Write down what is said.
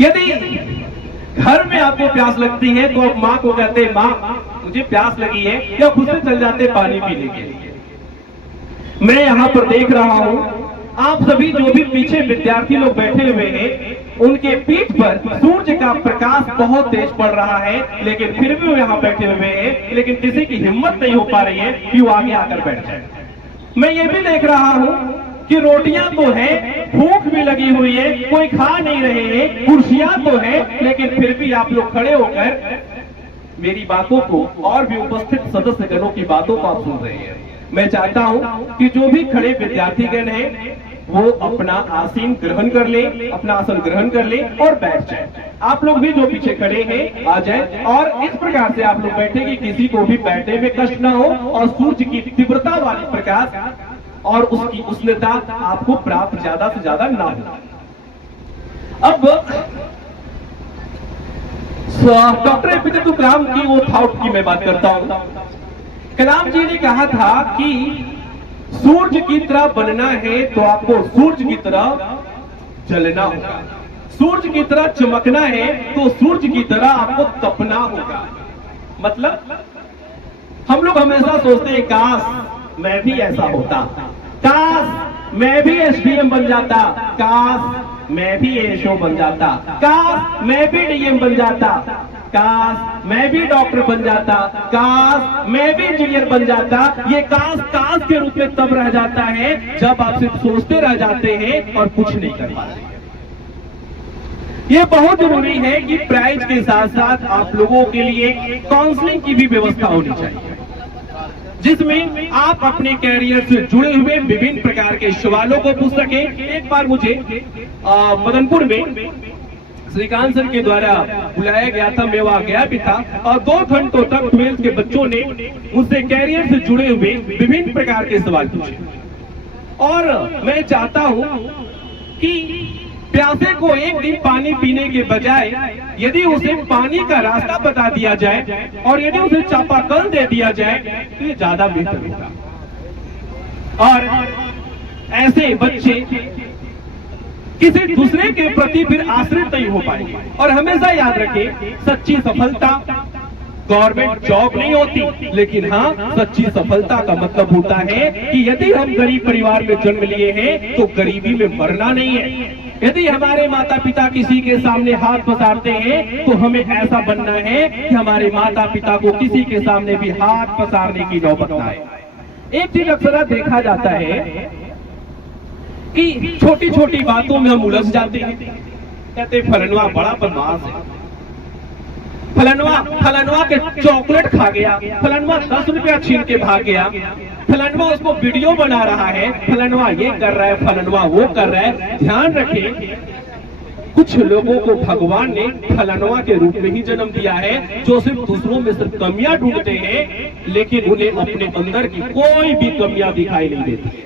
यदि घर में आपको प्यास लगती है तो आप माँ को कहते हैं माँ मुझे प्यास लगी है, या खुद से चल जाते पानी पीने के लिए। मैं यहाँ पर देख रहा हूँ आप सभी जो भी पीछे विद्यार्थी लोग बैठे हुए हैं, उनके पीठ पर सूर्य का प्रकाश बहुत तेज पड़ रहा है, लेकिन फिर भी वो यहाँ बैठे हुए हैं, लेकिन किसी की हिम्मत नहीं हो पा रही है कि वो आगे आकर बैठ जाए। मैं ये भी देख रहा हूँ कि रोटियां तो है, भूख भी लगी हुई है, कोई खा नहीं रहे हैं, कुर्सियां तो है, लेकिन फिर भी आप लोग खड़े होकर मेरी बातों को और भी उपस्थित सदस्यगणों की बातों को आप सुन रहे हैं। मैं चाहता हूं कि जो भी खड़े विद्यार्थीगण हैं वो अपना आसीन ग्रहण कर ले, अपना आसन ग्रहण कर ले और बैठ जाए। आप लोग भी जो पीछे खड़े हैं आ जाए, और इस प्रकार से आप लोग बैठे कि किसी को भी बैठने में कष्ट ना हो और सूर्य की तीव्रता वाली प्रकाश और उसकी उष्णता आपको प्राप्त ज्यादा से ज्यादा ना हो। अब डॉक्टर एपीजे अब्दुल कलाम की वो थॉट की मैं बात करता हूं। कलाम जी ने कहा था कि सूर्य की तरह बनना है तो आपको सूर्य की तरह जलना होगा, सूर्य की तरह चमकना है तो सूर्य की तरह आपको तपना होगा। मतलब हम लोग हमेशा सोचते हैं काश मैं भी ऐसा होता, काश मैं भी एसडीएम बन जाता, काश मैं भी एएसओ बन जाता, काश मैं भी डीएम बन जाता, काश मैं भी डॉक्टर बन जाता, काश मैं भी इंजीनियर बन जाता। ये काश काश के रूप में तब रह जाता है जब आप सिर्फ सोचते रह जाते हैं और कुछ नहीं कर पाते। ये बहुत जरूरी है कि प्राइज के साथ साथ आप लोगों के लिए काउंसलिंग की भी व्यवस्था होनी चाहिए, जिसमें आप अपने कैरियर से जुड़े हुए विभिन्न प्रकार के सवालों को पूछ सके। एक बार मुझे मदनपुर में श्रीकांत सर के द्वारा बुलाया गया था, मैं वहां गया भी था, और 2 घंटों तक 12th के बच्चों ने मुझसे कैरियर से जुड़े हुए विभिन्न प्रकार के सवाल पूछे। और मैं चाहता हूं कि प्यासे को एक दिन पानी पीने के बजाय यदि उसे पानी का रास्ता बता दिया जाए और यदि उसे चापाकल दे दिया जाए तो ये ज्यादा बेहतर होगा। और ऐसे बच्चे किसी दूसरे के प्रति फिर आश्रित नहीं हो पाएंगे। और हमेशा याद रखें, सच्ची सफलता गवर्नमेंट जॉब नहीं होती, लेकिन हाँ सच्ची सफलता का मतलब होता है कि यदि हम गरीब परिवार में जन्म लिए हैं तो गरीबी में मरना नहीं है। यदि हमारे माता पिता किसी के सामने हाथ पसारते हैं तो हमें ऐसा बनना है कि हमारे माता पिता को किसी के सामने भी हाथ पसारने की नौबत ना आए। एक चीज अक्सर देखा जाता है कि छोटी छोटी बातों में हम उलझ जाते हैं, कहते फलनवा बड़ा बदमाश है, फलनवा के चॉकलेट खा गया, फलनवा 10 रुपया छीन के भाग गया, फलनवा उसको वीडियो बना रहा है, फलनवा ये कर रहा है, फलनवा वो कर रहा है। ध्यान रखें, कुछ लोगों को भगवान ने फलनवा के रूप में ही जन्म दिया है, जो सिर्फ दूसरों में सिर्फ कमियां ढूंढते हैं, लेकिन उन्हें अपने अंदर की कोई भी कमियां दिखाई नहीं देती।